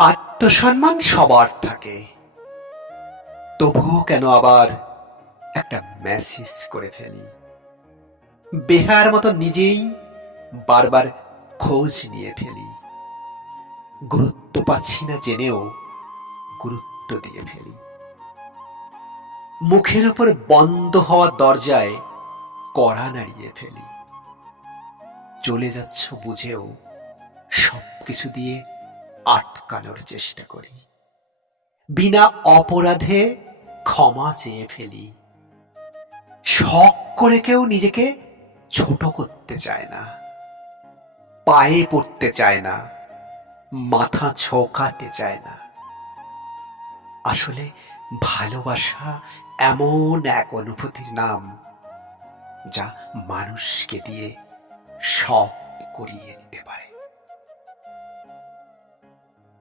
আত্মসম্মান সবার থাকে। তবুও কেন আবার একটা মেসেজ করে ফেলি? বেহার মতো নিজেই বারবার খোঁজ নিয়ে ফেলি। গুরুত্ব পাচ্ছি না জেনেও গুরুত্ব দিয়ে ফেলি। মুখের উপর বন্ধ হওয়া দরজায় কড়া নাড়িয়ে ফেলি। চলে যাচ্ছ বুঝেও সবকিছু দিয়ে আটকানোর চেষ্টা করি। বিনা অপরাধে ক্ষমা চেয়ে ফেলি। শখ করে কেউ নিজেকে ছোট করতে চায় না, পায়ে পড়তে চায় না, মাথা ছোকাতে চায় না। আসলে ভালোবাসা এমন এক অনুভূতির নাম, যা মানুষকে দিয়ে সব করিয়ে